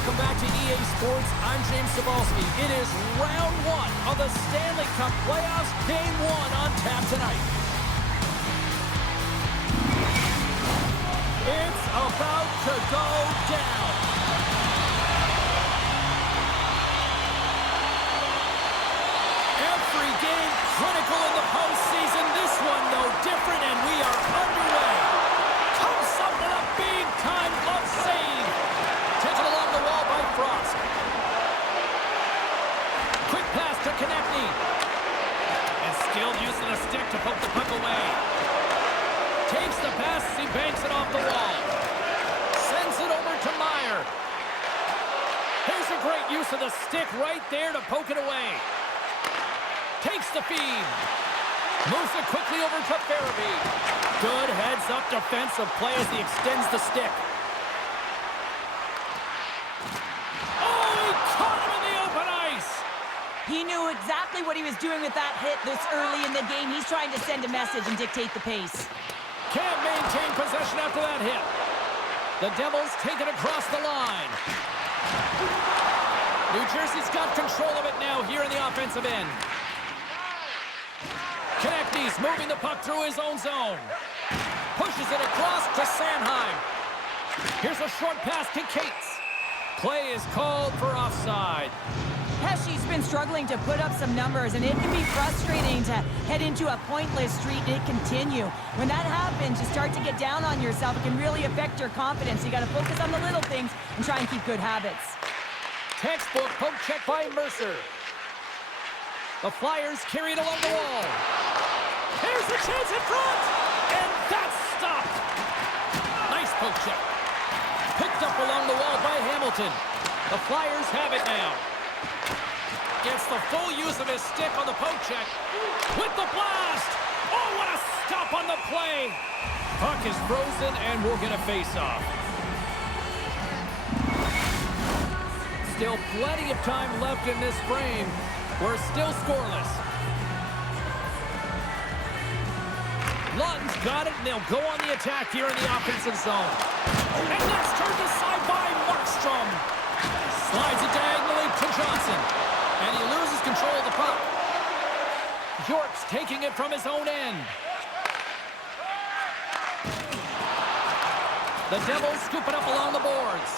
Welcome back to EA Sports. I'm James Cebulski. It is round one of the Stanley Cup playoffs. Game one on tap tonight. It's about to go down. Every game critical in the postseason. This one no different, and we are underway. Comes up with a big-time glove save. Taken along the wall by Frost. Quick pass to Konechny. And skilled use of the stick to poke the puck away. Takes the pass as he banks it off the wall. Sends it over to Meyer. Here's a great use of the stick right there to poke it away. Takes the feed. Moves it quickly over to Farabee. Good heads-up defensive play as he extends the stick. He knew exactly what he was doing with that hit this early in the game. He's trying to send a message and dictate the pace. Can't maintain possession after that hit. The Devils take it across the line. New Jersey's got control of it now here in the offensive end. Konechny's moving the puck through his own zone. Pushes it across to Sanheim. Here's a short pass to Cates. Play is called for offside. Pesci's been struggling to put up some numbers, and it can be frustrating to head into a pointless streak and continue. When that happens, you start to get down on yourself. It can really affect your confidence. You got to focus on the little things and try and keep good habits. Textbook poke check by Mercer. The Flyers carry it along the wall. Here's the chance in front, and that's stopped. Nice poke check. Picked up along the wall by Hamilton. The Flyers have it now. Gets the full use of his stick on the poke check. With the blast! Oh, what a stop on the play! Puck is frozen, and we'll get a face-off. Still plenty of time left in this frame. We're still scoreless. Lawton's got it, and they'll go on the attack here in the offensive zone. And that's turned aside by Markstrom. Slides it diagonally to Johnson. And he loses control of the puck. York's taking it from his own end. The Devils scoop it up along the boards.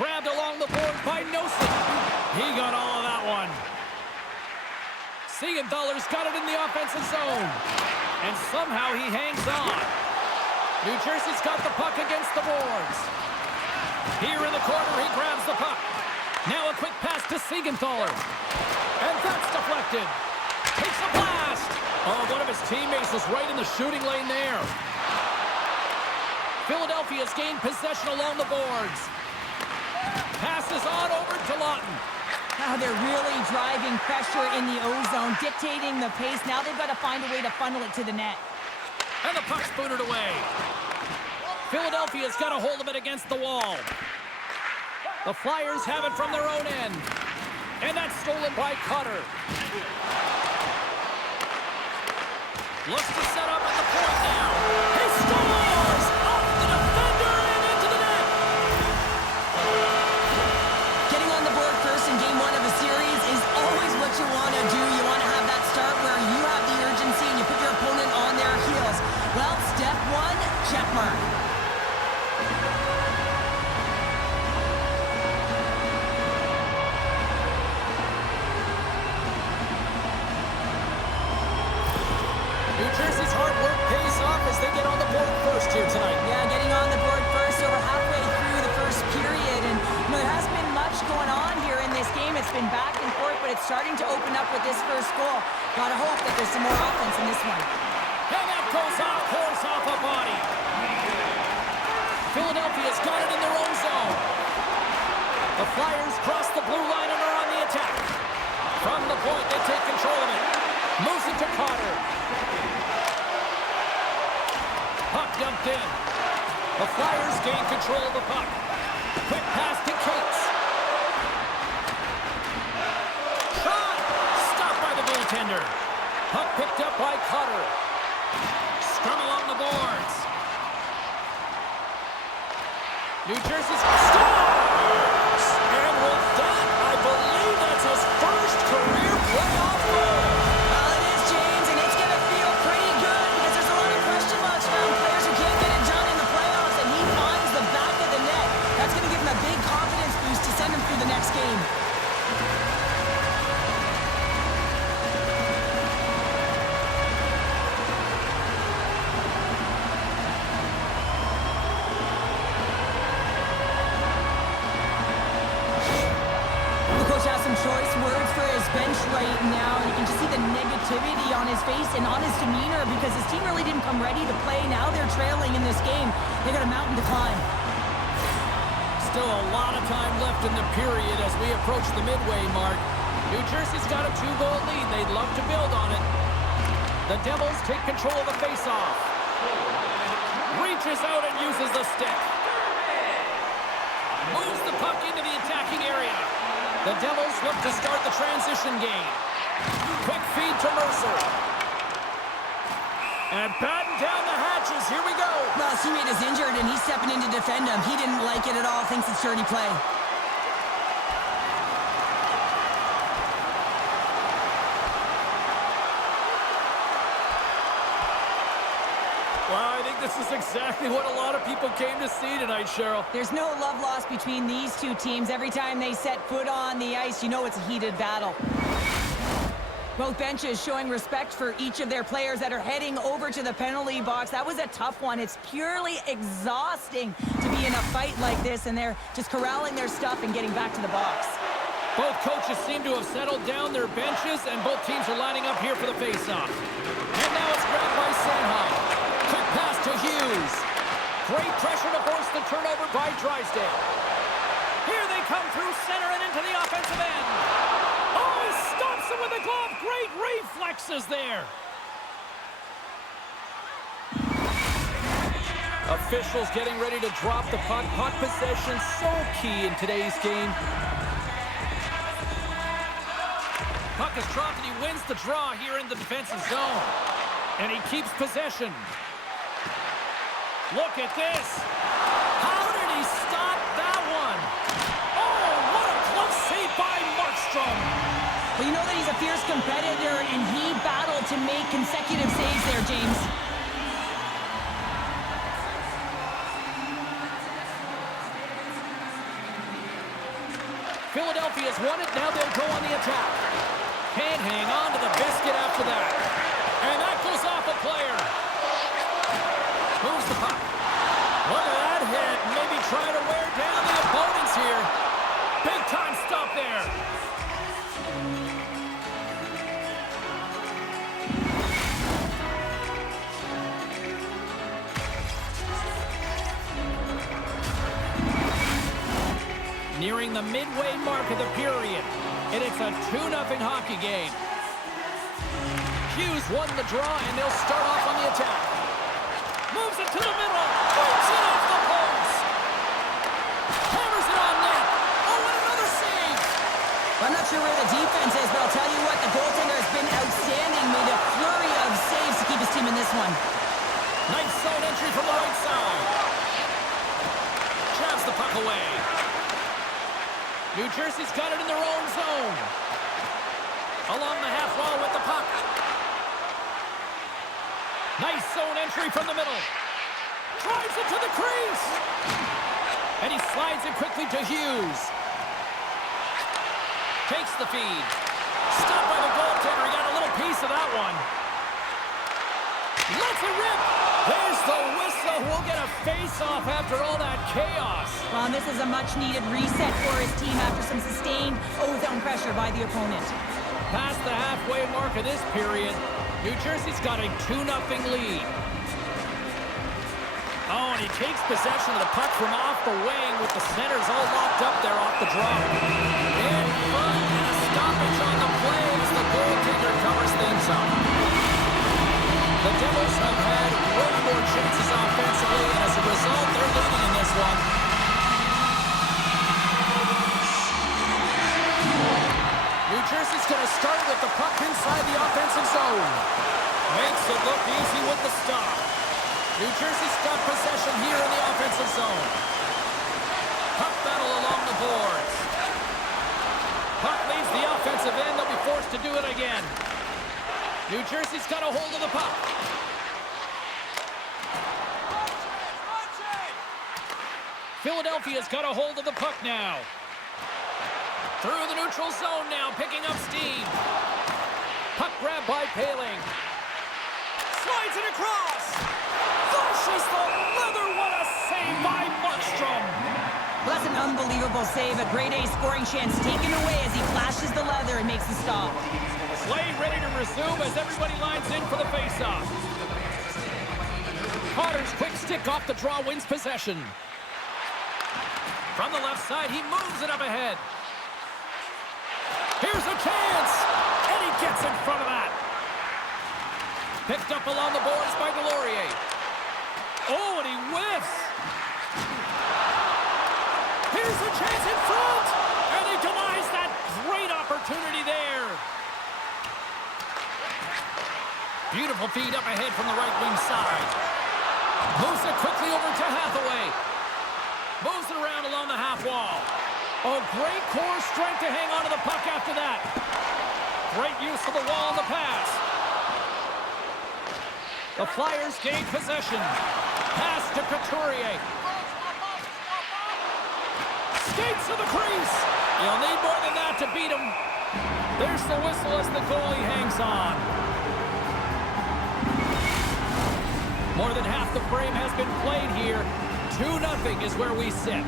Grabbed along the board by Nosen. He got all of that one. Siegenthaler's got it in the offensive zone. And somehow he hangs on. New Jersey's got the puck against the boards. Here in the corner, he grabs the puck. Now a quick pass to Siegenthaler. And that's deflected. Takes a blast. Oh, one of his teammates was right in the shooting lane there. Philadelphia's gained possession along the boards. Passes on over to Lawton. Now they're really driving pressure in the O-zone, dictating the pace. Now they've got to find a way to funnel it to the net. And the puck's booted away. Philadelphia's got a hold of it against the wall. The Flyers have it from their own end. And that's stolen by Cutter. Looks to set up at the point now. He scores! Off the defender and into the net! Getting on the board first in game one of a series is always what you want to do. You want to have that start where you have the urgency and you put your opponent on their heels. Well, step one, check mark. New Jersey's hard work pays off as they get on the board first here tonight. Yeah, getting on the board first over halfway through the first period. And there hasn't been much going on here in this game. It's been back and forth, but it's starting to open up with this first goal. Gotta hope that there's some more offense in this one. And that goes off, course off a body. Philadelphia's got it in their own zone. The Flyers cross the blue line and are on the attack. From the point, they take control of it. Moves it to Carter. Puck dumped in. The Flyers gain control of the puck. Quick pass to Cates. Shot! Stopped by the goaltender. Puck picked up by Cutter. Scrum along the boards. New Jersey's scores! And with that, I believe that's his first career playoff goal. Well, it is, James, and it's going to feel pretty good because there's a lot of question marks around players who can't get it done in the playoffs, and he finds the back of the net. That's going to give him a big confidence boost to send him through the next game. Choice words for his bench right now. You can just see the negativity on his face and on his demeanor because his team really didn't come ready to play. Now they're trailing in this game. They got a mountain to climb. Still a lot of time left in the period as we approach the midway mark. New Jersey's got a 2-goal lead. They'd love to build on it. The Devils take control of the faceoff. Reaches out and uses the stick. Moves the puck into the attacking area. The Devils look to start the transition game. Quick feed to Mercer. And batten down the hatches. Here we go. Well, his teammate is injured, and he's stepping in to defend him. He didn't like it at all. Thinks it's dirty play. Well, I think this is exactly what a lot of people came to see tonight, Cheryl. There's no love lost between these two teams. Every time they set foot on the ice, you know it's a heated battle. Both benches showing respect for each of their players that are heading over to the penalty box. That was a tough one. It's purely exhausting to be in a fight like this, and they're just corralling their stuff and getting back to the box. Both coaches seem to have settled down their benches, and both teams are lining up here for the face-off. And now it's grabbed by Sanheim. Quick pass to Hughes. Great pressure to force the turnover by Drysdale. Here they come through center and into the offensive end. Oh, he stops him with a glove. Great reflexes there. Officials getting ready to drop the puck. Puck possession so key in today's game. Puck is dropped and he wins the draw here in the defensive zone. And he keeps possession. Look at this. How did he stop that one? Oh, what a close save by Markstrom. Well, you know that he's a fierce competitor, and he battled to make consecutive saves there, James. Philadelphia's won it. Now they'll go on the attack. Can't hang on to the biscuit after that. And that goes off a player. Moves the puck. Look at that hit. Maybe try to wear down the opponents here. Big time stop there. Nearing the midway mark of the period. And it's a 2-0 hockey game. Hughes won the draw, and they'll start off on the attack. Moves it to the middle. Boots it off the post. Hammers it on net. Oh, and another save. I'm not sure where the defense is, but I'll tell you what, the goaltender has been outstanding. Made a flurry of saves to keep his team in this one. Nice zone entry from the right side. Jabs the puck away. New Jersey's got it in their own zone. Along the half wall with the puck. Nice zone entry from the middle. Drives it to the crease. And he slides it quickly to Hughes. Takes the feed. Stopped by the goaltender. He got a little piece of that one. Lets it rip. There's the whistle. We'll get a face-off after all that chaos. Well, and this is a much-needed reset for his team after some sustained ozone pressure by the opponent. Past the halfway mark of this period, New Jersey's got a 2-0 lead. Oh, and he takes possession of the puck from off the wing with the centers all locked up there off the draw. In front, and a stoppage on the play as the goaltender covers things up. The Devils have had way more chances offensively, and as a result, they're leading in this one. New Jersey's going to start with the puck inside the offensive zone. Makes it look easy with the stop. New Jersey's got possession here in the offensive zone. again. New Jersey's got a hold of the puck. Philadelphia's got a hold of the puck now. Through the neutral zone now, picking up steam. Puck grab by Paling. Slides it across. Flushes the leather. What a save by Markstrom. Well, that's an unbelievable save. A grade A scoring chance taken away as he flashes the leather and makes the stop. Play ready to resume as everybody lines in for the faceoff. Carter's quick stick off the draw wins possession. From the left side, he moves it up ahead. Here's a chance, and he gets in front of that. Picked up along the boards by Delorier. Oh, and he whiffs. Here's a chance in front, and he denies that great opportunity there. Beautiful feed up ahead from the right wing side. Moves it quickly over to Hathaway. Moves it around along the half wall. Oh, great core strength to hang on to the puck after that. Great use of the wall on the pass. The Flyers gain possession. Pass to Couturier. Skates to the crease. You'll need more than that to beat him. There's the whistle as the goalie hangs on. More than half the frame has been played here. 2-0 is where we sit.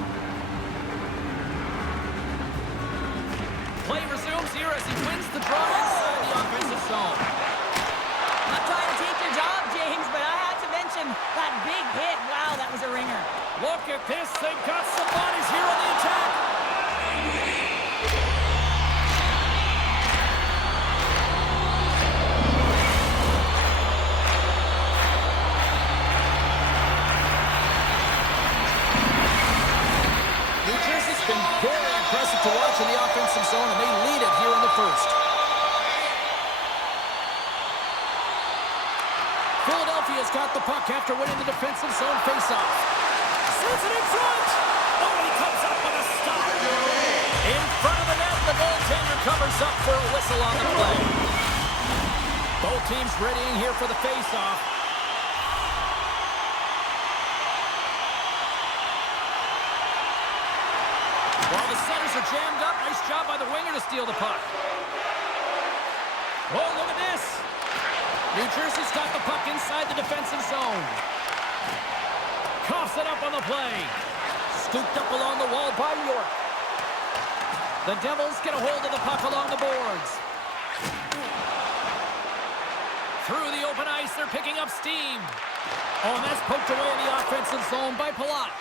Play resumes here as he wins the draw inside the offensive zone. Not trying to take your job, James, but I had to mention that big hit. Wow, that was a ringer. Look at this. They've got some bodies here on the attack. New Jersey's been very impressive to watch in the offensive zone, and they lead it here in the first. Philadelphia's got the puck after winning the defensive zone faceoff. Sends it in front. Oh, he comes up with a stop. In front of the net, the goaltender covers up for a whistle on the play. Both teams readying here for the faceoff. While the centers are jammed up, nice job by the winger to steal the puck. Oh, look at this. New Jersey's got the puck inside the defensive zone. Coughs it up on the play. Scooped up along the wall by York. The Devils get a hold of the puck along the boards. Through the open ice, they're picking up steam. Oh, and that's poked away in the offensive zone by Palat.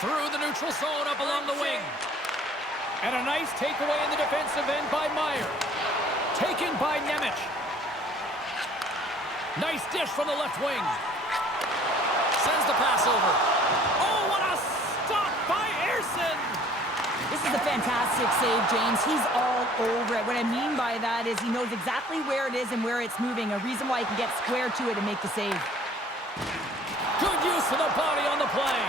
Through the neutral zone up along the wing. And a nice takeaway in the defensive end by Meyer. Taken by Nemec. Nice dish from the left wing. Sends the pass over. Oh, what a stop by Ersson! This is a fantastic save, James. He's all over it. What I mean by that is he knows exactly where it is and where it's moving. A reason why he can get square to it and make the save. Good use of the body on the play.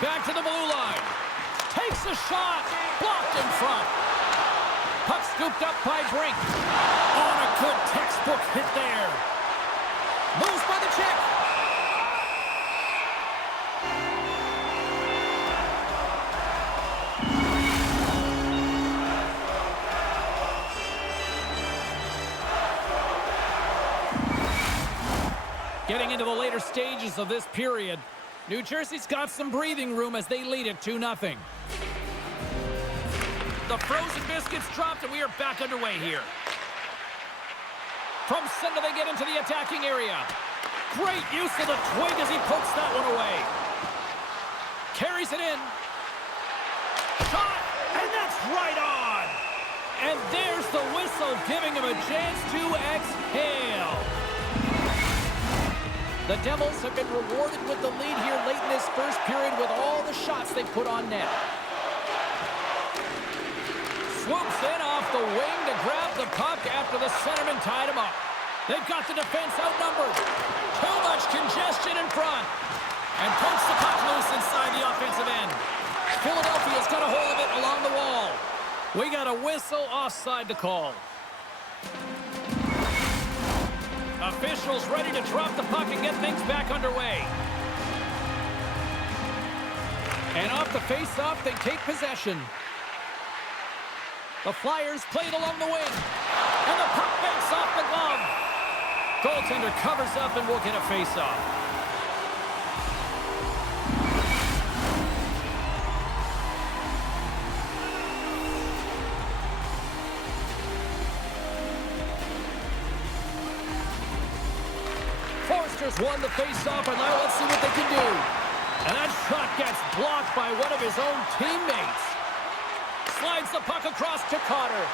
Back to the blue line. Takes a shot. Blocked in front. Puck scooped up by Brink. On a good textbook hit there. Moves by the check. Getting into the later stages of this period, New Jersey's got some breathing room as they lead it 2-0. The frozen biscuits dropped, and we are back underway here. From center, they get into the attacking area. Great use of the twig as he pokes that one away. Carries it in. Shot, and that's right on. And there's the whistle, giving him a chance to exhale. The Devils have been rewarded with the lead here late in this first period with all the shots they put on net. Swoops in off the wing to grab the puck after the centerman tied him up. They've got the defense outnumbered. Too much congestion in front. And pokes the puck loose inside the offensive end. Philadelphia's got a hold of it along the wall. We got a whistle offside to call. Officials ready to drop the puck and get things back underway. And off the face-off, they take possession. The Flyers play it along the wing. And the puck banks off the glove. Goaltender covers up and will get a face-off. Forster's won the face-off, and now let's see what they can do. And that shot gets blocked by one of his own teammates. Slides the puck across to Cotter.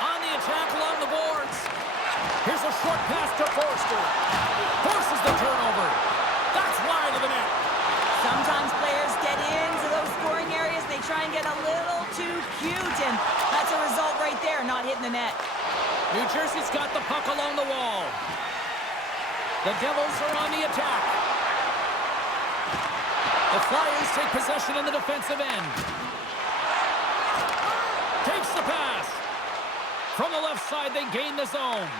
On the attack along the boards. Here's a short pass to Forster. Forces the turnover. That's wide of the net. Sometimes players get into those scoring areas. They try and get a little too cute, and that's a result right there, not hitting the net. New Jersey's got the puck along the wall. The Devils are on the attack. The Flyers take possession in the defensive end. Takes the pass. From the left side, they gain the zone.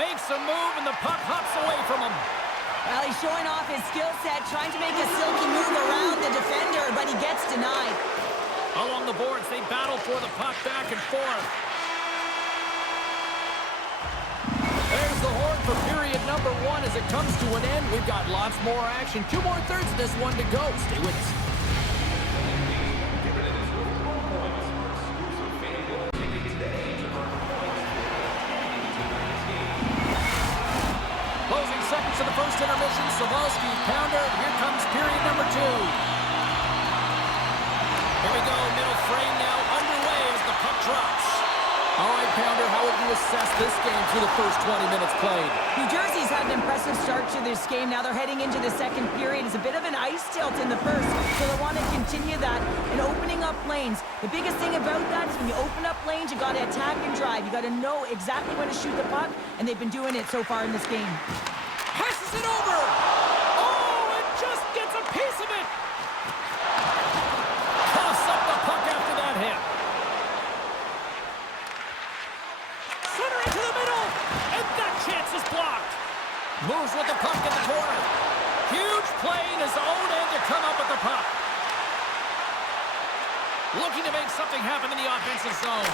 Makes a move, and the puck hops away from him. Well, he's showing off his skill set, trying to make a silky move around the defender, but he gets denied. Along the boards, they battle for the puck back and forth. There's the horn for period number 1 as it comes to an end. We've got lots more action. 2 more thirds of this one to go. Stay with us. Closing seconds of the first intermission. Savalsky, pounder. Here comes period number 2. Here we go. Middle frame now underway as the puck drops. All right, Pounder, how would you assess this game through the first 20 minutes played? New Jersey's had an impressive start to this game. Now they're heading into the second period. It's a bit of an ice tilt in the first, so they want to continue that and opening up lanes. The biggest thing about that is when you open up lanes, you got to attack and drive. You got to know exactly when to shoot the puck, and they've been doing it so far in this game. Passes it over! Oh, it just gets a piece of it! Toss up the puck after that hit. Chance is blocked. Moves with the puck in the corner. Huge play in his own end to come up with the puck. Looking to make something happen in the offensive zone.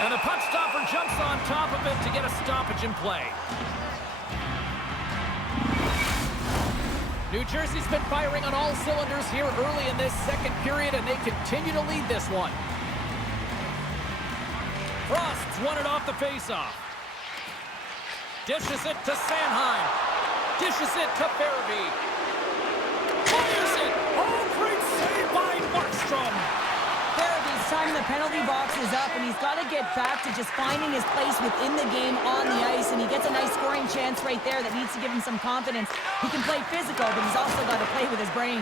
And the puck stopper jumps on top of it to get a stoppage in play. New Jersey's been firing on all cylinders here early in this second period, and they continue to lead this one. Frost's won it off the faceoff. Dishes it to Sanheim. Dishes it to Farabee. Fires it. Oh, great save by Markstrom. Farabee's time in the penalty box is up, and he's got to get back to just finding his place within the game on the ice, and he gets a nice scoring chance right there that needs to give him some confidence. He can play physical, but he's also got to play with his brain.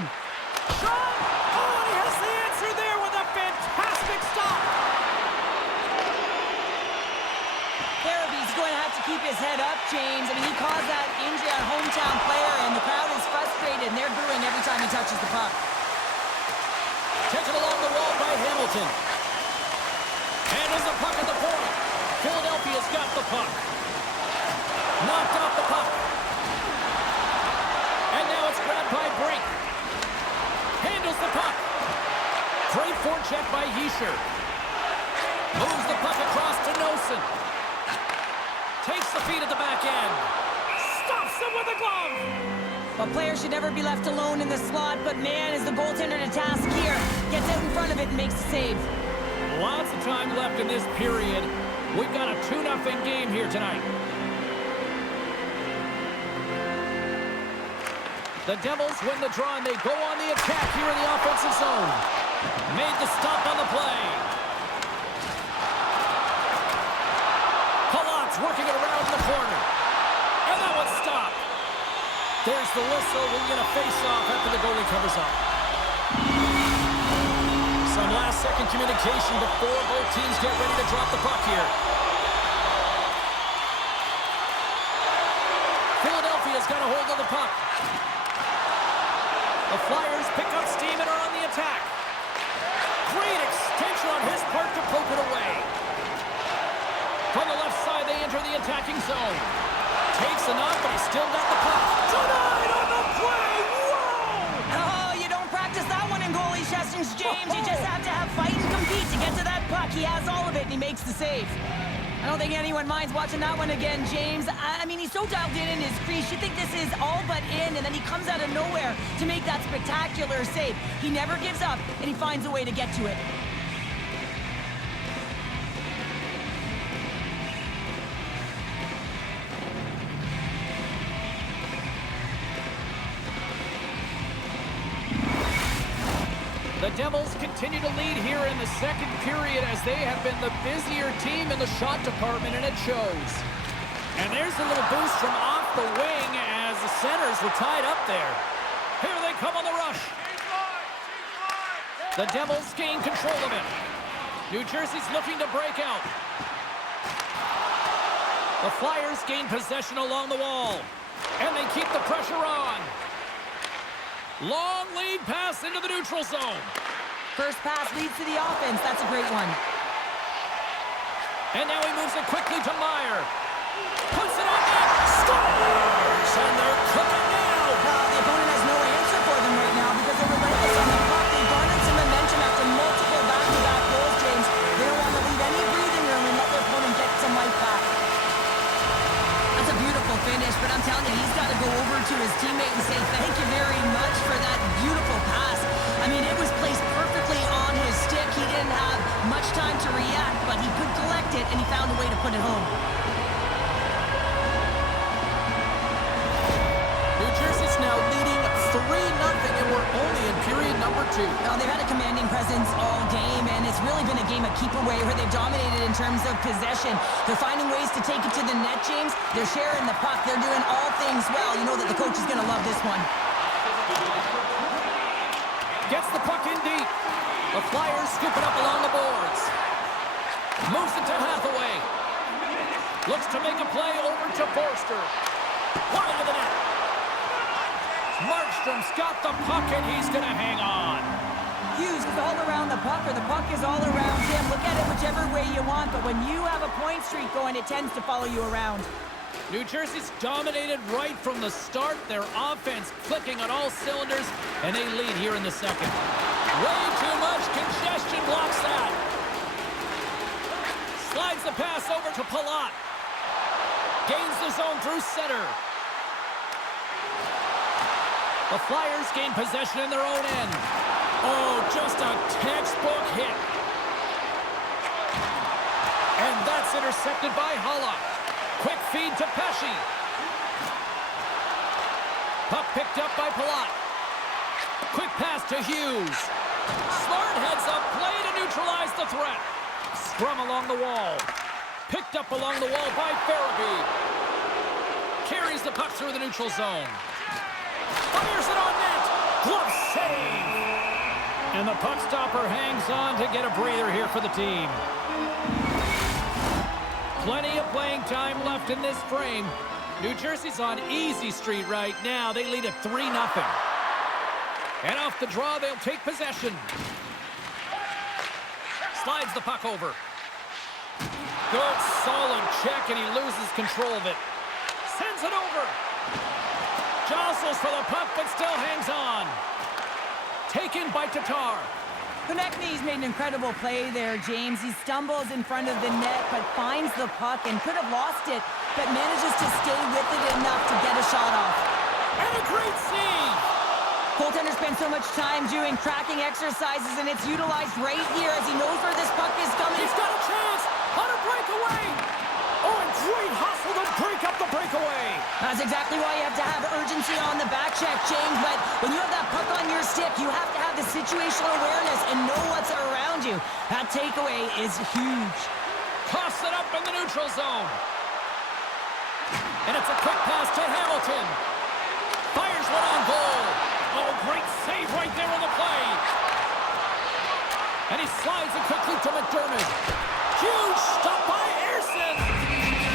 Shot! Oh, and he has the answer there with a fantastic stop. Farabee's going to have to keep his head up, James. I mean, he caused that injury on a hometown player, and the crowd is frustrated, and they're booing every time he touches the puck. Taken along the wall by Hamilton. And there's a puck at the point. Philadelphia's got the puck. Knocked off the puck. And now it's grabbed by Brink. Handles the puck. Great forecheck by Yesher. Moves the puck across to Nosen. Takes the feed at the back end. Stops him with a glove. A player should never be left alone in the slot, but man, is the goaltender to task here. Gets out in front of it and makes a save. Lots of time left in this period. We've got a 2-0 game here tonight. The Devils win the draw, and they go on the attack here in the offensive zone. Made the stop on the play. Palat's working it around the corner. And that one's stopped. There's the whistle. We'll get a face-off after the goalie covers up. Some last-second communication before both teams get ready to drop the puck here. Philadelphia's got a hold of the puck. The Flyers pick up steam and are on the attack. Great extension on his part to poke it away. From the left side, they enter the attacking zone. Takes a knock, but he's still got the puck. Denied on the play! Whoa! Oh, you don't practice that one in goalie sessions, James. You just have to have fight and compete to get to that puck. He has all of it, and he makes the save. I don't think anyone minds watching that one again, James. I mean, he's so dialed in his crease. You think this is all but in, and then he comes out of nowhere to make that spectacular save. He never gives up, and he finds a way to get to it. The Devils continue to lead here in the second period as they have been the busier team in the shot department, and it shows. And there's a little boost from off the wing as the centers were tied up there. Here they come on the rush. The Devils gain control of it. New Jersey's looking to break out. The Flyers gain possession along the wall, and they keep the pressure on. Long lead pass into the neutral zone. First pass leads to the offense. That's a great one. And now he moves it quickly to Meyer. Puts it on net. Scores! And they're cooking now. The opponent has no answer for them right now because they're relentless on the puck. They garnered some momentum after multiple back-to-back goals, James. They don't want to leave any breathing room and let their opponent get some life back. That's a beautiful finish, but I'm telling you, he's got to go over to his teammate and say thank you very much for that beautiful pass. I mean, it was placed perfectly on his stick. He didn't have much time to react, but he could collect it, and he found a way to put it home. New Jersey's now leading 3-0, and we're only in period number 2. They've had a commanding presence all game, and it's really been a game of keep away where they've dominated in terms of possession. They're finding ways to take it to the net, James. They're sharing the puck. They're doing all things well. You know that the coach is going to love this one. Gets the puck in deep. The Flyers scoop it up along the boards. Moves it to Hathaway. Looks to make a play over to Forster. Wide of the net. Markstrom's got the puck, and he's going to hang on. Hughes is all around the puck, or the puck is all around him. Look at it whichever way you want, but when you have a point streak going, it tends to follow you around. New Jersey's dominated right from the start. Their offense clicking on all cylinders, and they lead here in the second. Way too much congestion blocks that. Slides the pass over to Palat. Gains the zone through center. The Flyers gain possession in their own end. Oh, just a textbook hit. And that's intercepted by Hulla. Quick feed to Pesci. Puck picked up by Palat. Quick pass to Hughes. Smart heads up play to neutralize the threat. Scrum along the wall. Picked up along the wall by Farabee. Carries the puck through the neutral zone. Fires it on net. Glove save. And the puck stopper hangs on to get a breather here for the team. Plenty of playing time left in this frame. New Jersey's on easy street right now. They lead at 3-0. And off the draw, they'll take possession. Slides the puck over. Good, solid check, and he loses control of it. Sends it over. Jostles for the puck, but still hangs on. Taken by Tatar. Konechny's made an incredible play there, James. He stumbles in front of the net, but finds the puck and could have lost it, but manages to stay with it enough to get a shot off. And a great save! Goaltender spends so much time doing tracking exercises, and it's utilized right here as he knows where this puck is coming. He's got a chance on a breakaway! Oh, and great hustle to break up the breakaway! That's exactly why you have to have urgency on the back check, James, but when you have that puck on your stick, you have to have the situational awareness and know what's around you. That takeaway is huge. Toss it up in the neutral zone. And it's a quick pass to Hamilton. Fires one on goal. Oh, great save right there on the play. And he slides it quickly to McDermott. Huge stop by Ersson.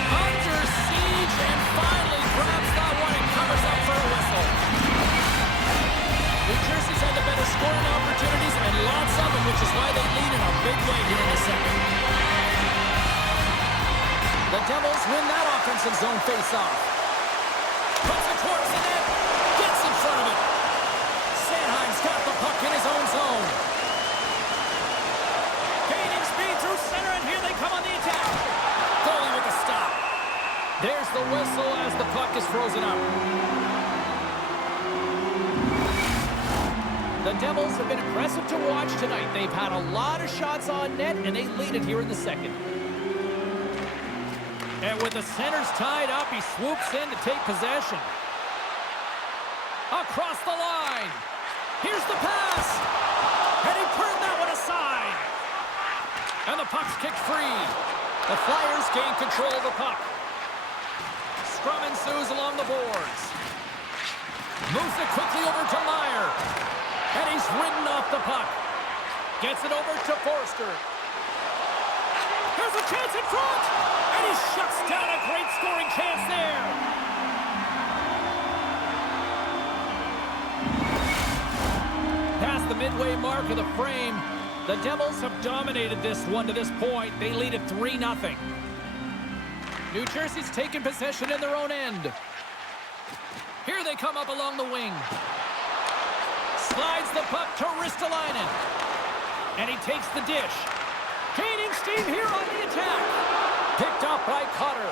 Under siege and finally grabs that one and covers up for a whistle. New Devils win that offensive zone face-off. Puts it towards the net. Gets in front of it. Sanheim's got the puck in his own zone. Gaining speed through center, and here they come on the attack. Goalie with a stop. There's the whistle as the puck is frozen up. The Devils have been impressive to watch tonight. They've had a lot of shots on net, and they lead it here in the second. And with the centers tied up, he swoops in to take possession. Across the line. Here's the pass. And he turned that one aside. And the puck's kicked free. The Flyers gain control of the puck. Scrum ensues along the boards. Moves it quickly over to Meyer. And he's ridden off the puck. Gets it over to Forster. There's a chance in front. And he shuts down a great scoring chance there. Past the midway mark of the frame, the Devils have dominated this one to this point. They lead it 3-0. New Jersey's taken possession in their own end. Here they come up along the wing. Slides the puck to Ristolainen. And he takes the dish. Gaining steam here on the attack. Picked up by Cutter.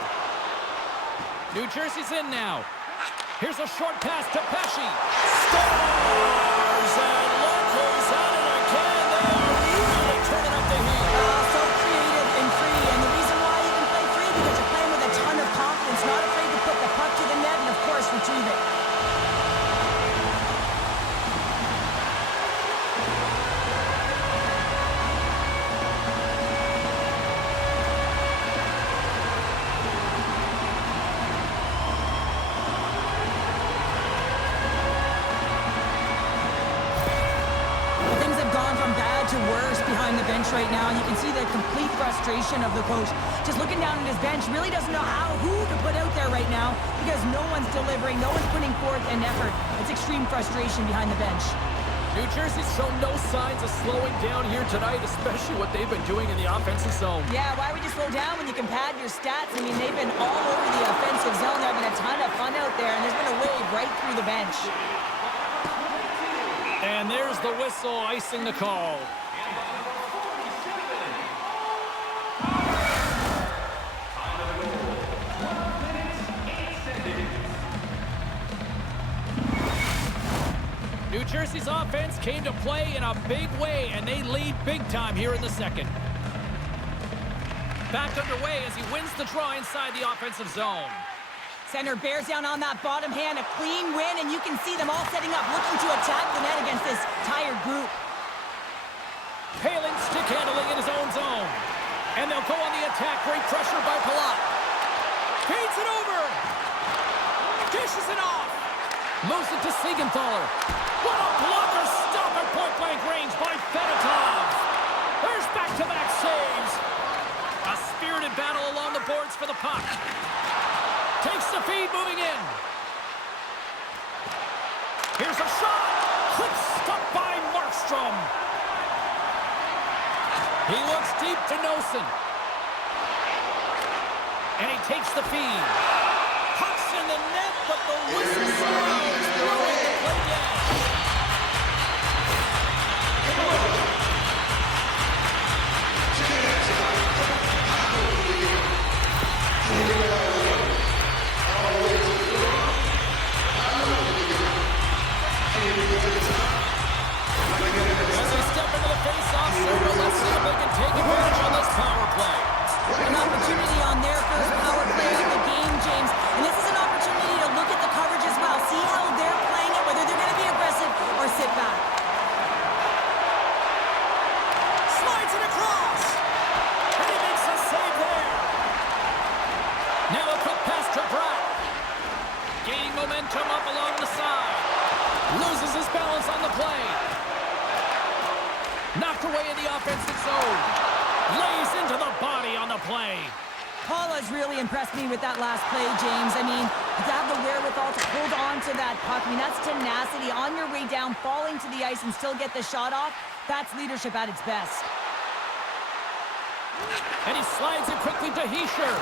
New Jersey's in now. Here's a short pass to Pesci. Stars! And look who's at it again. They are really turning up the heat. So creative and free. And the reason why you can play free because you're playing with a ton of confidence. Not afraid to put the puck to the net and, of course, retrieve it. Right now, you can see the complete frustration of the coach. Just looking down at his bench, really doesn't know who to put out there right now because no one's delivering, no one's putting forth an effort. It's extreme frustration behind the bench. New Jersey's shown no signs of slowing down here tonight, especially what they've been doing in the offensive zone. Yeah, why would you slow down when you can pad your stats? I mean, they've been all over the offensive zone. They're having a ton of fun out there, and there's been a wave right through the bench. And there's the whistle icing the call. New Jersey's offense came to play in a big way, and they lead big time here in the second. Back underway as he wins the draw inside the offensive zone. Center bears down on that bottom hand, a clean win, and you can see them all setting up, looking to attack the net against this tired group. Paling stick handling in his own zone. And they'll go on the attack. Great pressure by Palat. Feeds it over. Dishes it off. Moves it to Siegenthaler. What a blocker stop at point-blank range by Fedotov. There's back-to-back saves. A spirited battle along the boards for the puck. Takes the feed, moving in. Here's a shot. Quick stop by Markstrom. He looks deep to Nosen. And he takes the feed. Pucks in the net, but the whistle sounds. Throwing the play down. As they step into the face-off circle, let's see if they can take advantage on this power play. An opportunity on their first power play of the game, James. And this is an opportunity to look at the coverage as well. See how they're playing it, whether they're going to be aggressive or sit back. Slides it across. And he makes a save there. Now a quick pass to Bratt. Gaining momentum up along the side. Loses his balance on the play. Knocked away in the offensive zone. Lays into the body on the play. Paula's really impressed me with that last play, James. I mean, to have the wherewithal to hold on to that puck. I mean, that's tenacity on your way down, falling to the ice and still get the shot off. That's leadership at its best. And he slides it quickly to Hischier.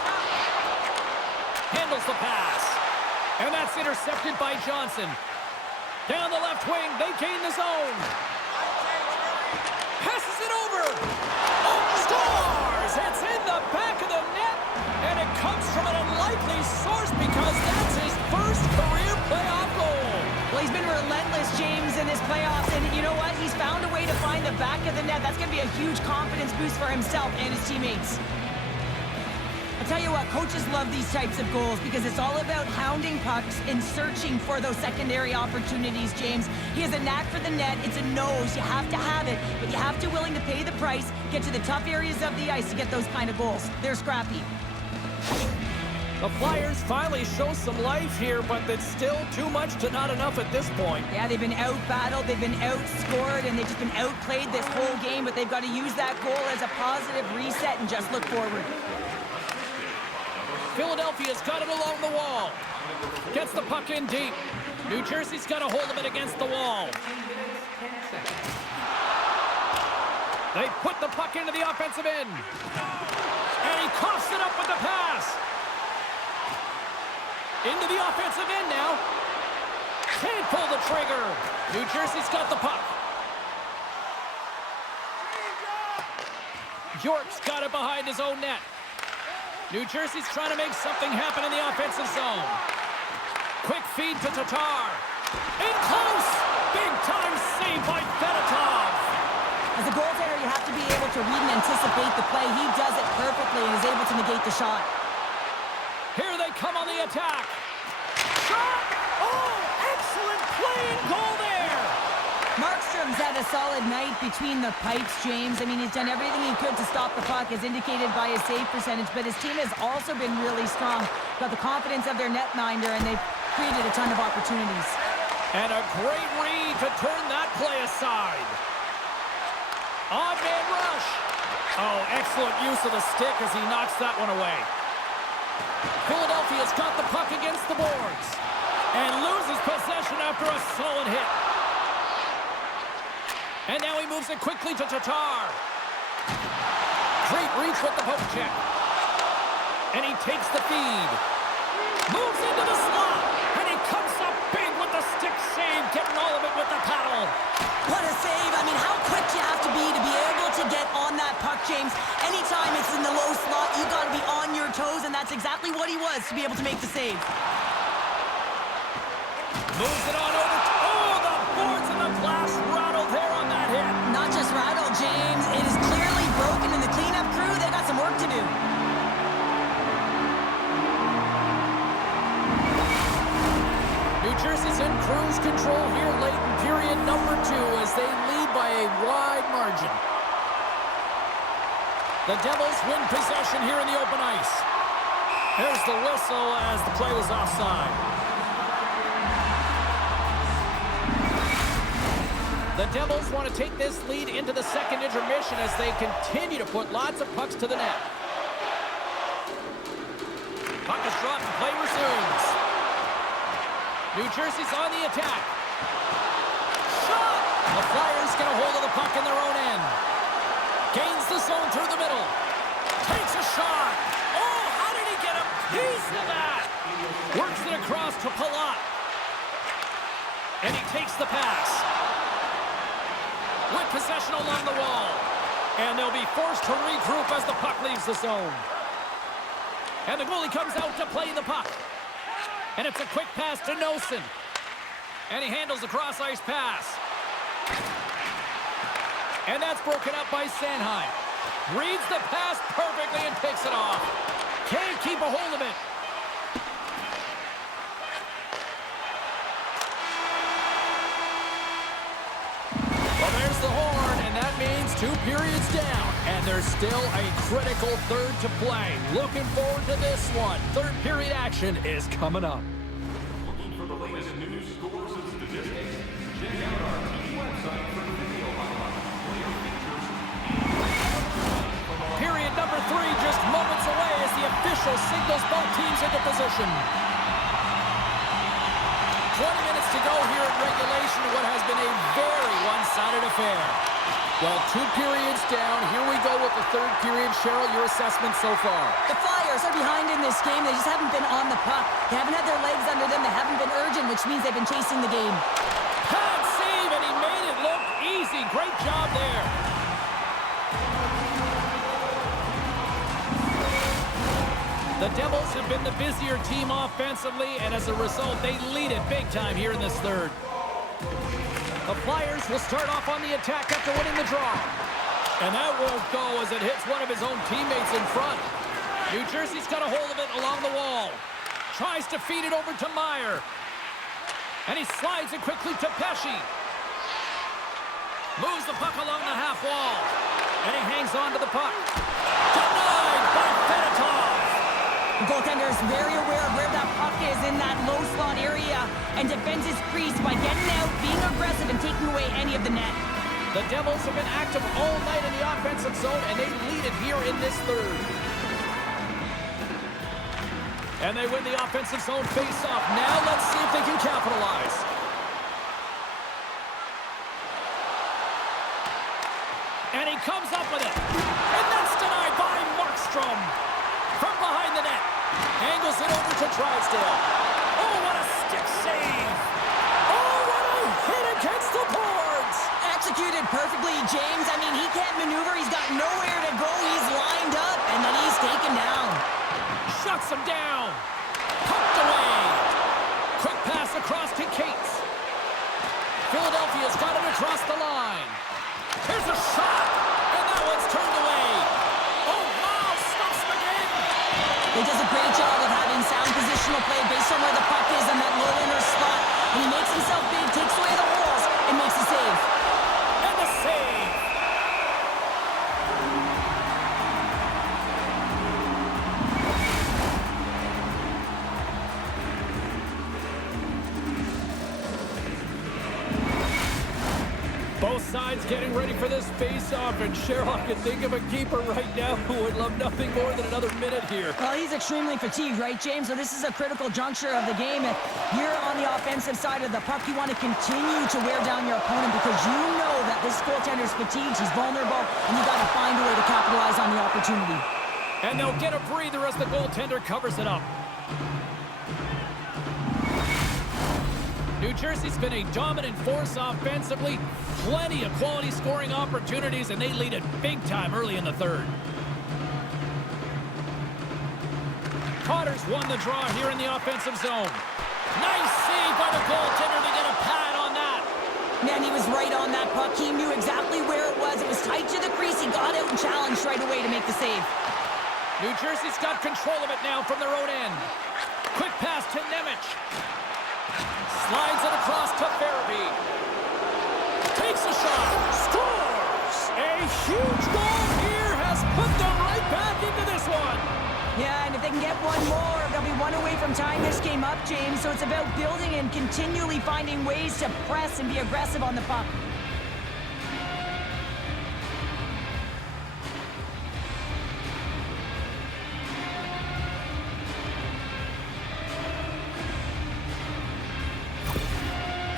handles the pass. And that's intercepted by Johnson. Down the left wing, they gain the zone. Passes it over. Oh, scores! It's in the back of the net, and it comes from an unlikely source because that's his first career playoff goal. Well, he's been relentless, James, in this playoffs, and you know what? He's found a way to find the back of the net. That's going to be a huge confidence boost for himself and his teammates. I'll tell you what, coaches love these types of goals because it's all about hounding pucks and searching for those secondary opportunities, James. He has a knack for the net. It's a nose. You have to have it, but you have to be willing to pay the price, get to the tough areas of the ice to get those kind of goals. They're scrappy. The Flyers finally show some life here, but it's still too much to not enough at this point. Yeah, they've been out-battled, they've been outscored, and they've just been outplayed this whole game, but they've got to use that goal as a positive reset and just look forward. Philadelphia's got it along the wall. Gets the puck in deep. New Jersey's got a hold of it against the wall. They put the puck into the offensive end. And he coughs it up with the pass. Into the offensive end now. Can't pull the trigger. New Jersey's got the puck. York's got it behind his own net. New Jersey's trying to make something happen in the offensive zone. Quick feed to Tatar. In close! Big-time save by Fedotov. As a goaltender, you have to be able to read and anticipate the play. He does it perfectly and is able to negate the shot. Here they come on the attack. Shot! Oh, excellent playing goal there! Markstrom's had a solid night between the pipes, James. I mean, he's done everything he could to stop the puck, as indicated by his save percentage, but his team has also been really strong. Got the confidence of their netminder, and they've created a ton of opportunities. And a great read to turn that play aside. Odd man rush. Oh, excellent use of the stick as he knocks that one away. Philadelphia's got the puck against the boards and loses possession after a solid hit. And now he moves it quickly to Tatar. Great reach with the poke check. And he takes the feed. Moves into the slot. And he comes up big with the stick save, getting all of it with the paddle. What a save. I mean, how quick you have to be able to get on that puck, James. Anytime it's in the low slot, you got to be on your toes, and that's exactly what he was to be able to make the save. Moves it on over. Oh, the boards and the glass rattled there on that hit. Not just rattled, James. It is clearly broken, and the cleanup crew, they got some work to do. New Jersey's in cruise control here late in period number 2 as they lead by a wide margin. The Devils win possession here in the open ice. There's the whistle as the play was offside. The Devils want to take this lead into the second intermission as they continue to put lots of pucks to the net. Puck is dropped and play resumes. New Jersey's on the attack. Shot! The Flyers get a hold of the puck in their own end. Gains the zone through the middle. Takes a shot. Oh, how did he get a piece of that? Works it across to Palat. And he takes the pass. With possession along the wall. And they'll be forced to regroup as the puck leaves the zone. And the goalie comes out to play the puck. And it's a quick pass to Nosen. And he handles the cross-ice pass. And that's broken up by Sanheim. Reads the pass perfectly and picks it off. Can't keep a hold of it. Well, there's the horn, and that means 2 periods down. And there's still a critical third to play. Looking forward to this one. Third period action is coming up. Looking for the latest news, scores, and statistics? Check out our team website for video highlights, player features. Period number 3 just moments away as the official signals both teams into position. 20 minutes to go here in regulation of what has been a very one-sided affair. Well, 2 periods down. Here we go with the 3rd period. Cheryl, your assessment so far? The Flyers are behind in this game. They just haven't been on the puck. They haven't had their legs under them. They haven't been urgent, which means they've been chasing the game. Pad save, and he made it look easy. Great job there. The Devils have been the busier team offensively, and as a result, they lead it big time here in this 3rd. The Flyers will start off on the attack after winning the draw. And that won't go as it hits one of his own teammates in front. New Jersey's got a hold of it along the wall. Tries to feed it over to Meyer. And he slides it quickly to Pesci. Moves the puck along the half wall. And he hangs on to the puck. Denied by Fedotov. The goaltender is very aware of where that puck is in that low slot area and defends his crease by getting out, being aggressive, and taking away any of the net. The Devils have been active all night in the offensive zone, and they lead it here in this 3rd. And they win the offensive zone face-off. Now let's see if they can capitalize. And he comes up with it. And that's denied by Markstrom. From behind the net. Angles it over to Drysdale. Oh, what a stick save. Oh, what a hit against the boards. Executed perfectly, James. I mean, he can't maneuver. He's got nowhere to go. He's lined up, and then he's taken down. Shuts him down. Pumped away. Quick pass across to Cates. Philadelphia's got it across the line. Here's a shot, and that one's turned away. Oh, Miles stops him again. He does a great job of having sound positional play based on where the puck is in that low inner spot. And he makes himself big, takes away the holes, and makes a save. And the save. Both sides getting ready for this face-off, and Cheryl, I can think of a keeper right now who would love nothing more than another minute here. Well, he's extremely fatigued, right, James? So this is a critical juncture of the game. And you're on the offensive side of the puck. You want to continue to wear down your opponent because you know that this goaltender's fatigued, he's vulnerable, and you got to find a way to capitalize on the opportunity. And they'll get a breather as the goaltender covers it up. New Jersey's been a dominant force offensively. Plenty of quality scoring opportunities, and they lead it big time early in the 3rd. Potter's won the draw here in the offensive zone. Nice save by the goaltender to get a pad on that. Man, he was right on that puck. He knew exactly where it was. It was tight to the crease. He got out and challenged right away to make the save. New Jersey's got control of it now from their own end. Quick pass to Nemec. Slides it across to Farabee. Takes a shot. Scores! A huge goal here has put them right back into this one. Yeah, and if they can get one more, they'll be one away from tying this game up, James. So it's about building and continually finding ways to press and be aggressive on the puck.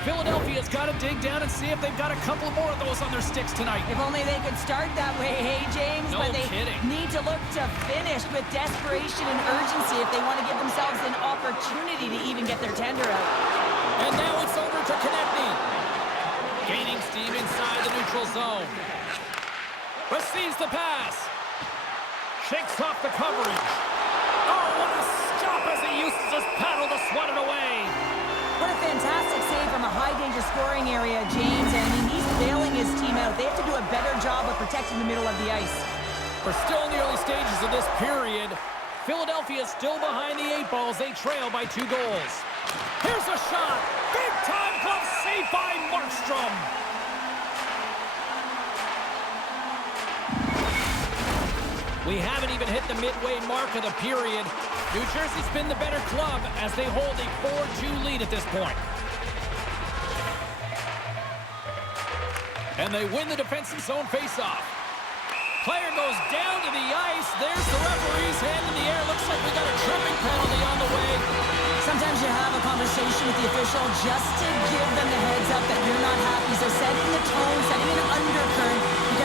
Philadelphia's got to dig down and see if they've got a couple more of those on their sticks tonight. If only they could start that way, hey, James. No but they kidding. need to look to finish with desperation and urgency if they want to give themselves an opportunity to even get their tender out. And now it's over to Konechny. Gaining steam inside the neutral zone. Receives the pass. Shakes off the coverage. Oh, what a stop as he uses his paddle to swat it away. What a fantastic save from a high-danger scoring area, James. I mean, he's bailing his team out. They have to do a better job of protecting the middle of the ice. We're still in the early stages of this period. Philadelphia is still behind the 8 balls. They trail by 2 goals. Here's a shot. Big-time glove save by Markstrom. We haven't even hit the midway mark of the period. New Jersey's been the better club as they hold a 4-2 lead at this point. And they win the defensive zone faceoff. Player goes down to the ice. There's the referee's hand in the air. Looks like we got a tripping penalty on the way. Sometimes you have a conversation with the official just to give them the heads up that you're not happy. So setting the tone, setting an undercurrent, because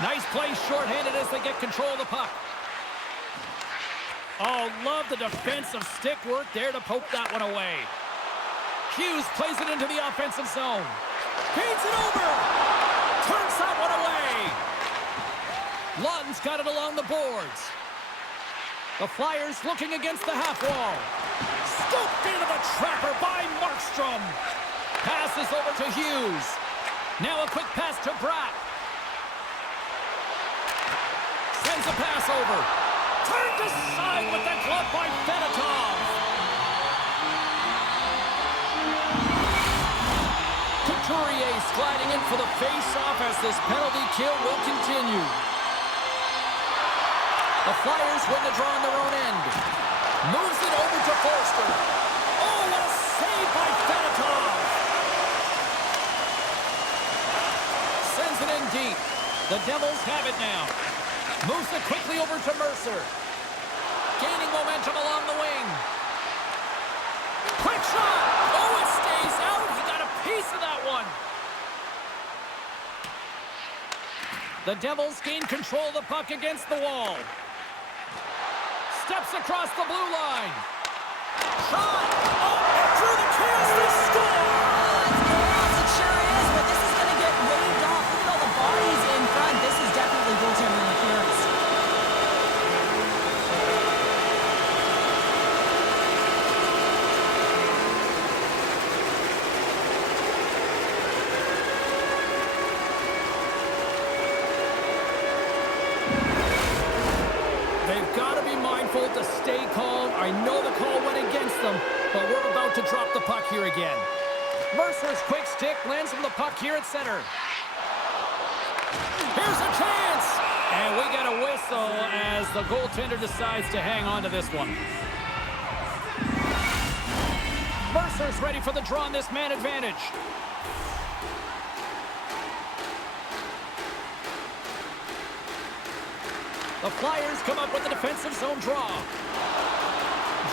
Nice play shorthanded as they get control of the puck. Oh, love the defensive stick work there to poke that one away. Hughes plays it into the offensive zone. Feeds it over. Turns that one away. Lawton's got it along the boards. The Flyers looking against the half wall. Scooped into the trapper by Markstrom. Passes over to Hughes. Now a quick pass to Bratt. Sends a pass over. Turned aside with the glove by Fedotov. Couturier sliding in for the face-off as this penalty kill will continue. The Flyers win the draw on their own end. Moves it over to Forster. Oh, what a save by Fedotov. Sends it in deep. The Devils have it now. Moves it quickly over to Mercer. Gaining momentum along the wing. Quick shot. Oh, it stays out. He got a piece of that one. The Devils gain control of the puck against the wall. Steps across the blue line. Shot. Oh, through the cast. They score. It's chaos. It sure is, but this is going to get waved off. Look at all the bodies in front. This is definitely goaltender interference. They've got to be mindful to stay calm. I know the call went against them, but we're about to drop the puck here again. Mercer's quick stick lands from the puck here at center. Here's a chance! And we get a whistle as the goaltender decides to hang on to this one. Mercer's ready for the draw on this man advantage. The Flyers come up with the defensive zone draw.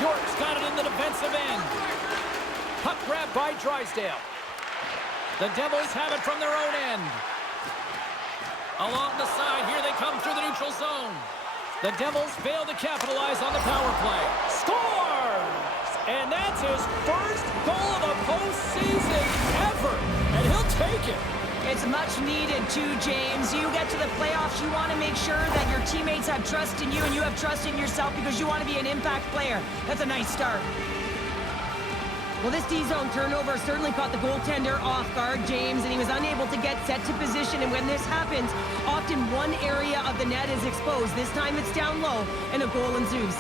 York's got it in the defensive end. Puck grab by Drysdale. The Devils have it from their own end. Along the side, here they come through the neutral zone. The Devils fail to capitalize on the power play. Scores! And that's his first goal of the postseason ever. And he'll take it. It's much needed too, James. You get to the playoffs, you want to make sure that your teammates have trust in you and you have trust in yourself because you want to be an impact player. That's a nice start. Well, this D-zone turnover certainly caught the goaltender off guard, James, and he was unable to get set to position. And when this happens, often one area of the net is exposed. This time it's down low, and a goal ensues.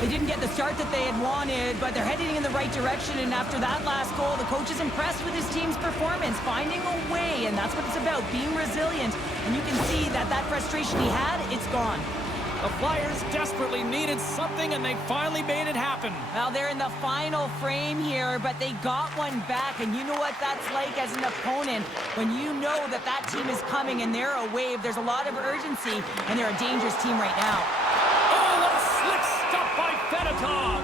They didn't get the start that they had wanted, but they're heading in the right direction. And after that last goal, the coach is impressed with his team's performance, finding a way, and that's what it's about, being resilient. And you can see that that frustration he had, it's gone. The Flyers desperately needed something, and they finally made it happen. Well, they're in the final frame here, but they got one back, and you know what that's like as an opponent. When you know that that team is coming and they're a wave, there's a lot of urgency, and they're a dangerous team right now. Oh, what a slick stop by Fedotov.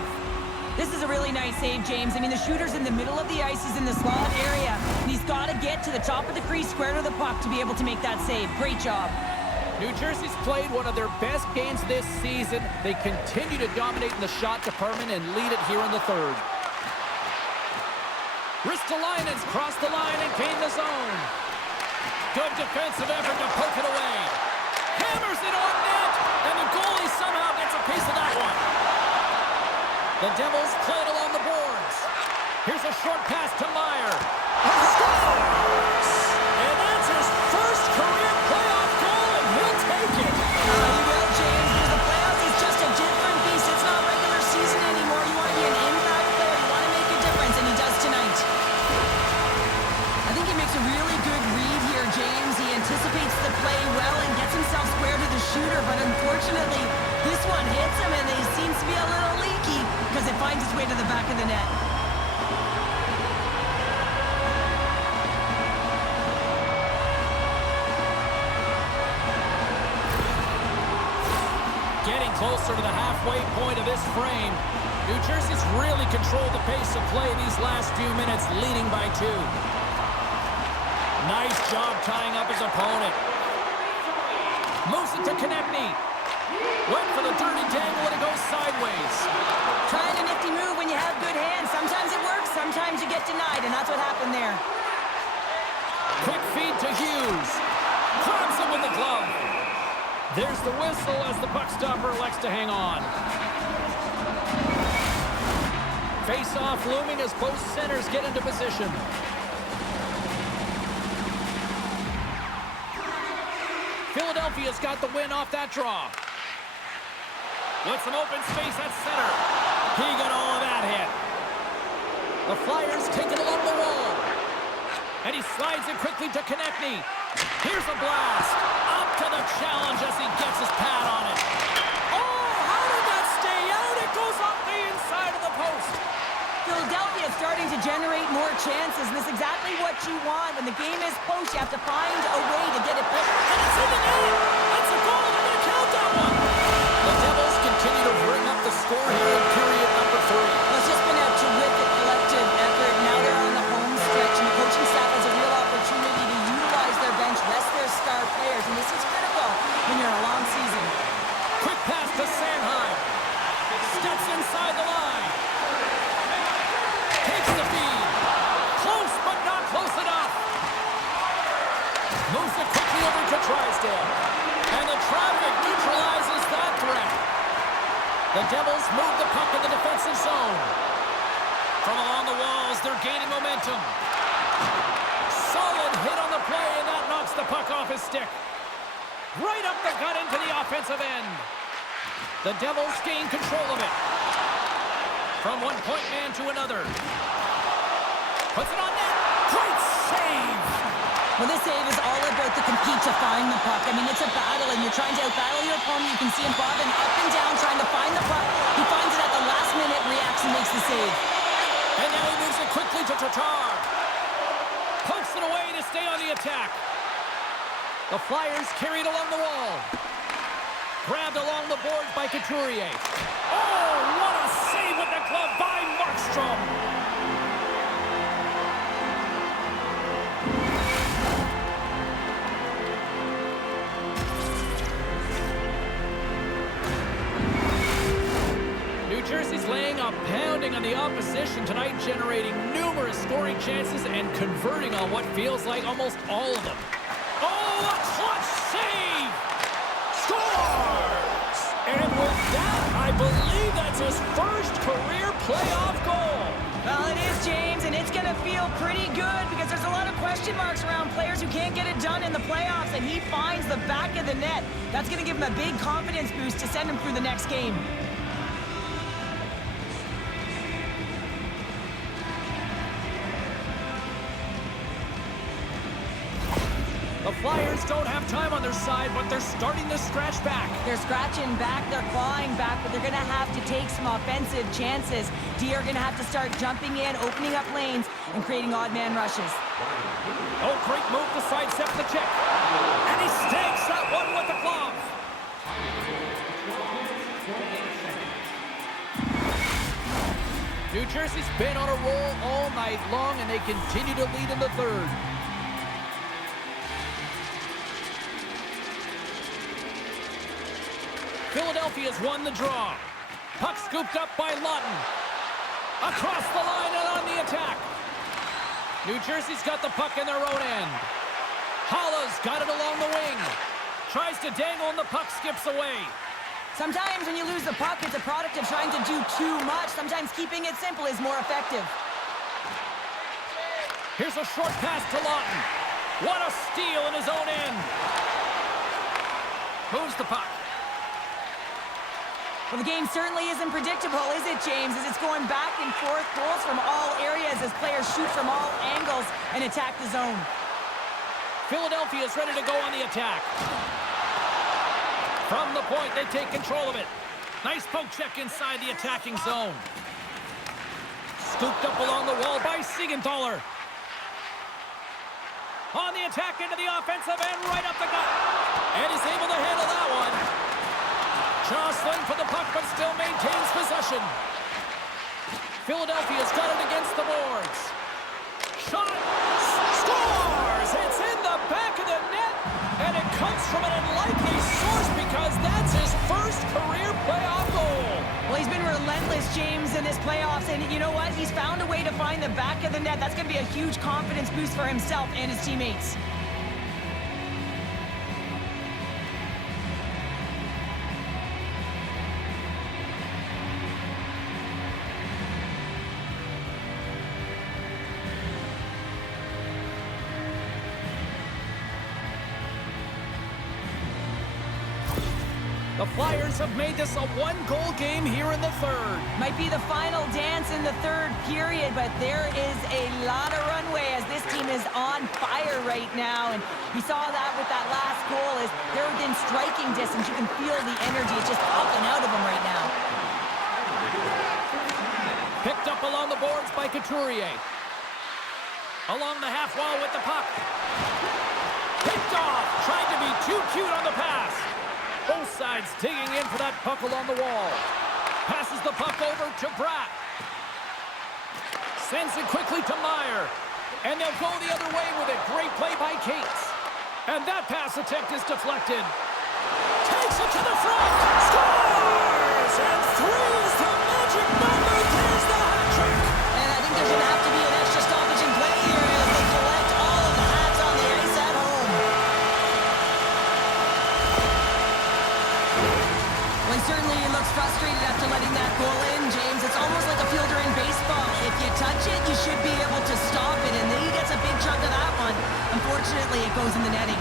This is a really nice save, James. I mean, the shooter's in the middle of the ice. He's in the slot area, and he's got to get to the top of the crease, square to the puck, to be able to make that save. Great job. New Jersey's played one of their best games this season. They continue to dominate in the shot department and lead it here in the third. Ristolainen's crossed the line and gained the zone. Good defensive effort to poke it away. Hammers it on net, and the goalie somehow gets a piece of that one. The Devils play it along the boards. Here's a short pass to Meyer. Scores! And that's his first career playoff goal, and he'll take it. You will, James, because the playoffs is just a different beast. It's not regular season anymore. You want to be an impact player. You want to make a difference, and he does tonight. I think he makes a really good read here, James. He anticipates the play well and gets himself square to the shooter, but unfortunately, this one hits him, and he seems to be a little leaky because it finds its way to the back of the net. Getting closer to the halfway point of this frame. New Jersey's really controlled the pace of play these last few minutes, leading by 2. Nice job tying up his opponent. Moves it to Konechny. Went for the dirty dangle and it goes sideways. Trying a nifty move when you have good hands. Sometimes it works, sometimes you get denied, and that's what happened there. Quick feed to Hughes. Grabs him with the glove. There's the whistle as the puck stopper elects to hang on. Face-off looming as both centers get into position. Philadelphia's got the win off that draw. With some open space at center. He got all of that hit. The Flyers take it along the wall. And he slides it quickly to Konechny. Here's a blast. Up to the challenge as he gets his pad on it. Oh, how did that stay out? It goes off the inside of the post. Philadelphia is starting to generate more chances, and this is exactly what you want. When the game is close, you have to find a way to get it back. And it's in the net. That's a goal. They're going to count that one. The Devils continue to bring up the score here in period number 3. Well, it's just been a terrific collective effort. Now they're on the home stretch, and the coaching staff has a real opportunity to utilize their bench, rest their star players, and this is critical when you're in a long season. Quick pass to Sanheim. Steps inside the line. Takes the feed. Close, but not close enough. Moves it quickly over to Drysdale. And the traffic neutralizes that threat. The Devils move the puck in the defensive zone. From along the walls, they're gaining momentum. Solid hit on the play, and that knocks the puck off his stick. Right up the gut into the offensive end. The Devils gain control of it. From one point man to another. Puts it on net. Great save. Well, this save is all about the compete to find the puck. I mean, it's a battle, and you're trying to outbattle your opponent. You can see him bobbing up and down, trying to find the puck. He finds it at the last minute, reacts and makes the save. And now he moves it quickly to Tatar. Pokes it away to stay on the attack. The Flyers carried along the wall. Grabbed along the boards by Couturier. Oh, what a save with the glove by Markstrom. New Jersey's laying a pounding on the opposition tonight, generating numerous scoring chances and converting on what feels like almost all of them. Oh, a clutch save! Scores! And with that, I believe that's his first career playoff goal. Well, it is, James, and it's going to feel pretty good because there's a lot of question marks around players who can't get it done in the playoffs, and he finds the back of the net. That's going to give him a big confidence boost to send him through the next game. The Flyers don't have time on their side, but they're starting to scratch back. They're scratching back, they're clawing back, but they're going to have to take some offensive chances. D are going to have to start jumping in, opening up lanes, and creating odd man rushes. Oh, great move to sidestep the check. And he stakes that one with the glove. New Jersey's been on a roll all night long, and they continue to lead in the third. Philadelphia's won the draw. Puck scooped up by Lawton. Across the line and on the attack. New Jersey's got the puck in their own end. Holla's got it along the wing. Tries to dangle and the puck skips away. Sometimes when you lose the puck, it's a product of trying to do too much. Sometimes keeping it simple is more effective. Here's a short pass to Lawton. What a steal in his own end. Moves the puck. Well, the game certainly isn't predictable, is it, James? As it's going back and forth, goals from all areas as players shoot from all angles and attack the zone. Philadelphia's ready to go on the attack. From the point, they take control of it. Nice poke check inside the attacking zone. Scooped up along the wall by Siegenthaler. On the attack into the offensive end, right up the gut. And he's able to handle that one. Jostling for the puck, but still maintains possession. Philadelphia's got it against the boards. Shot! Scores! It's pointless, James, in this playoffs. And you know what? He's found a way to find the back of the net. That's going to be a huge confidence boost for himself and his teammates. The Flyers have made this a one-goal game here in the third. Might be the final dance in the third period, but there is a lot of runway as this team is on fire right now. And you saw that with that last goal as they're within striking distance. You can feel the energy. It's just popping out of them right now. Picked up along the boards by Couturier. Along the half wall with the puck. Picked off. Trying to be too cute on the pass. Both sides digging in for that puck along the wall. Passes the puck over to Bratt. Sends it quickly to Meyer. And they'll go the other way with it. Great play by Cates. And that pass attempt is deflected. Takes it to the front. Scores! And 3 is the magic number. There's the hat trick. And I think there's going to have to be an extra stoppage in play here as they collect all of the hats on the ice at home. Well, he certainly looks frustrated after letting that goal in, James. It's almost like a fielder in baseball. If you touch it, you should be able to stop it, and then he gets a big chunk of that one. Unfortunately, it goes in the netting.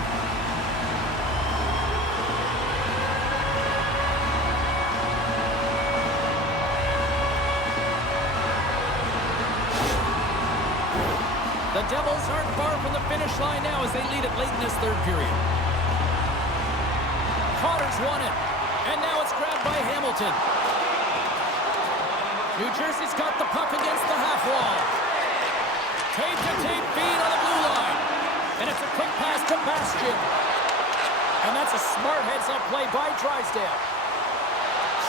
The Devils aren't far from the finish line now as they lead it late in this third period. Connors won it. And now it's grabbed by Hamilton. New Jersey's got the puck against the half wall. Tape-to-tape feed on the blue line. And it's a quick pass to Bastian. And that's a smart heads-up play by Drysdale.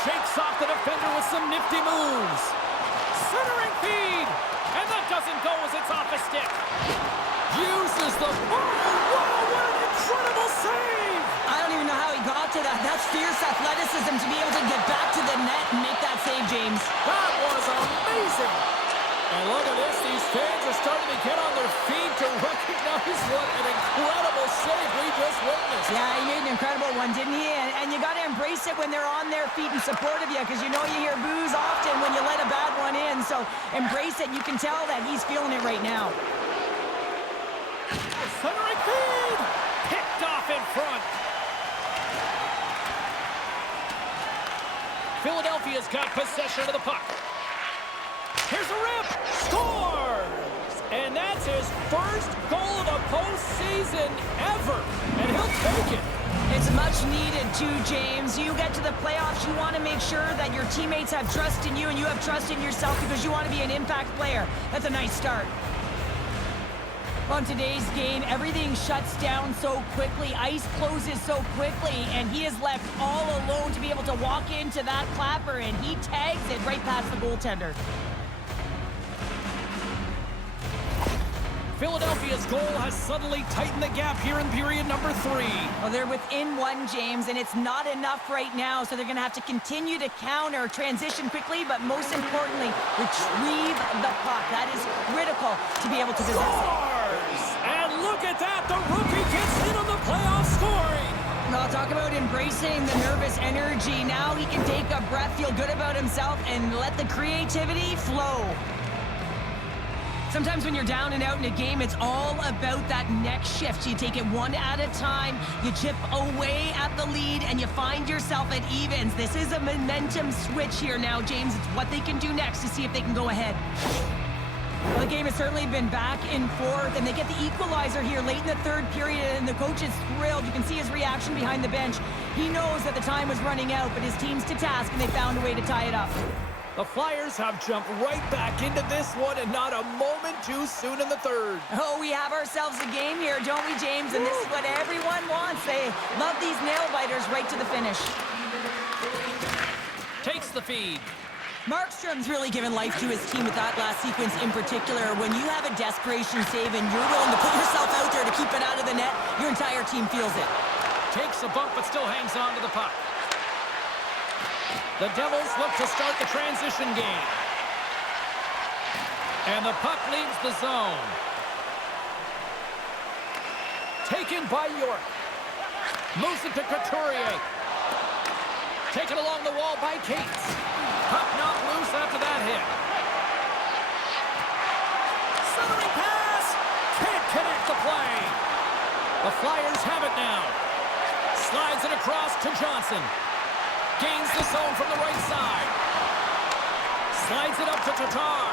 Shakes off the defender with some nifty moves. Centering feed. And that doesn't go as it's off a stick. Uses the... Oh, wow, what an incredible save! I don't even know how he got to that. That's fierce athleticism to be able to get back to the net and make that save, James. That was amazing! And look at this. These fans are starting to get on their feet to recognize what an incredible save we just witnessed. Yeah, he made an incredible one, didn't he? And you got to embrace it when they're on their feet in support of you, because you know you hear boos often when you let a bad one in. So embrace it. You can tell that he's feeling it right now. Centering feed! Picked off in front. Philadelphia's got possession of the puck. Here's a rip. Scores! And that's his first goal of the postseason ever. And he'll take it. It's much needed too, James. You get to the playoffs, you want to make sure that your teammates have trust in you and you have trust in yourself because you want to be an impact player. That's a nice start. On today's game, everything shuts down so quickly, ice closes so quickly, and he is left all alone to be able to walk into that clapper, and he tags it right past the goaltender. Philadelphia's goal has suddenly tightened the gap here in period number 3. Well, they're within one, James, and it's not enough right now, so they're going to have to continue to counter, transition quickly, but most importantly, retrieve the puck. That is critical to be able to possess it. And look at that, the rookie gets in on the playoff scoring. Well, talk about embracing the nervous energy. Now he can take a breath, feel good about himself, and let the creativity flow. Sometimes when you're down and out in a game, it's all about that next shift. You take it one at a time, you chip away at the lead, and you find yourself at evens. This is a momentum switch here now, James. It's what they can do next to see if they can go ahead. Well, the game has certainly been back and forth, and they get the equalizer here late in the third period, and the coach is thrilled. You can see his reaction behind the bench. He knows that the time was running out, but his team's to task, and they found a way to tie it up. The Flyers have jumped right back into this one, and not a moment too soon in the third. Oh, we have ourselves a game here, don't we, James? And this is what everyone wants. They love these nail-biters right to the finish. Takes the feed. Markstrom's really given life to his team with that last sequence in particular. When you have a desperation save and you're willing to put yourself out there to keep it out of the net, your entire team feels it. Takes a bump, but still hangs on to the puck. The Devils look to start the transition game. And the puck leaves the zone. Taken by York. Moves it to Couturier. Taken along the wall by Cates. Puck not loose after that hit. Centering pass. Can't connect the play. The Flyers have it now. Slides it across to Johnson. Gains the zone from the right side. Slides it up to Tatar.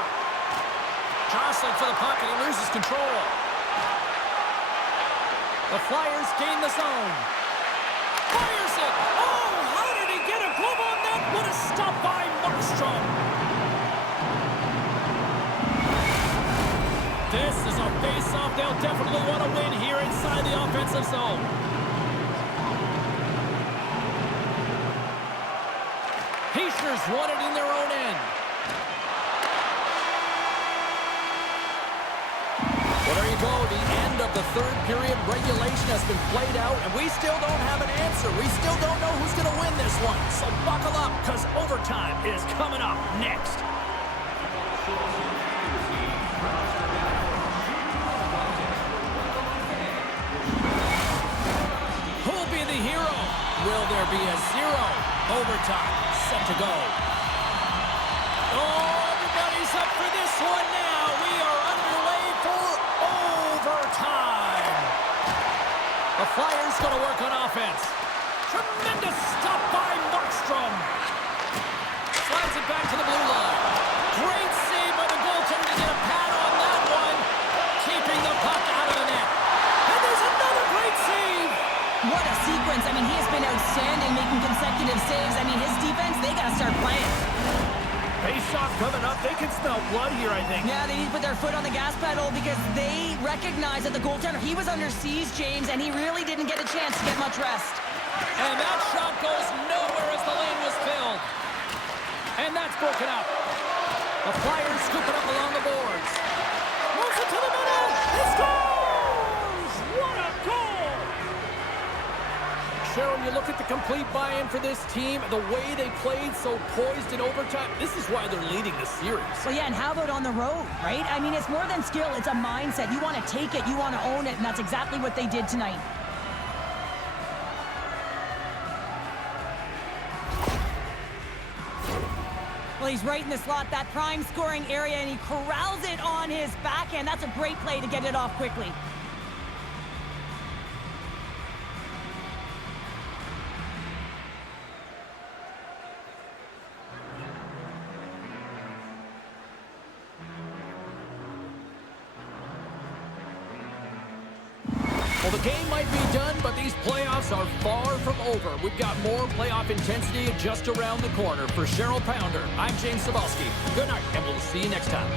Jostling for the puck and he loses control. The Flyers gain the zone. Fires it! Oh, how did he get a glove on that? What a stop by Markstrom! This is a face-off they'll definitely want to win here inside the offensive zone. Heischer's won it in their own end. Well, there you go. The end of the third period. Regulation has been played out, and we still don't have an answer. We still don't know who's going to win this one. So buckle up, because overtime is coming up next. Who'll be the hero? Will there be a zero? Overtime set to go. Oh, everybody's up for this one now. We are underway for overtime. The Flyers going to work on offense. Tremendous stop by Markstrom. Slides it back to the blue line. Great save by the goaltender to get a pad on that one. Keeping the puck out of the net. And there's another great save. What a sequence. I mean, he has been outstanding making consecutive saves. I mean, his defense, they got to start playing. Face-off coming up. They can smell blood here, I think. Yeah, they need to put their foot on the gas pedal because they recognize that the goaltender, he was under siege, James, and he really didn't get a chance to get much rest. And that shot goes nowhere as the lane was filled. And that's broken up. The Flyers scoop it up along the boards. Moves it to the middle. He scores! What a goal! Cheryl, you look at the complete buy-in for this team, the way they played so poised in overtime. This is why they're leading the series. Well, yeah, and how about on the road, right? I mean, it's more than skill. It's a mindset. You want to take it. You want to own it, and that's exactly what they did tonight. Well, he's right in the slot, that prime scoring area, and he corrals it on his backhand. That's a great play to get it off quickly. Well, the game might be done, but these playoffs are far from over. We've got more playoff intensity just around the corner. For Cheryl Pounder, I'm James Cebulski. Good night, and we'll see you next time.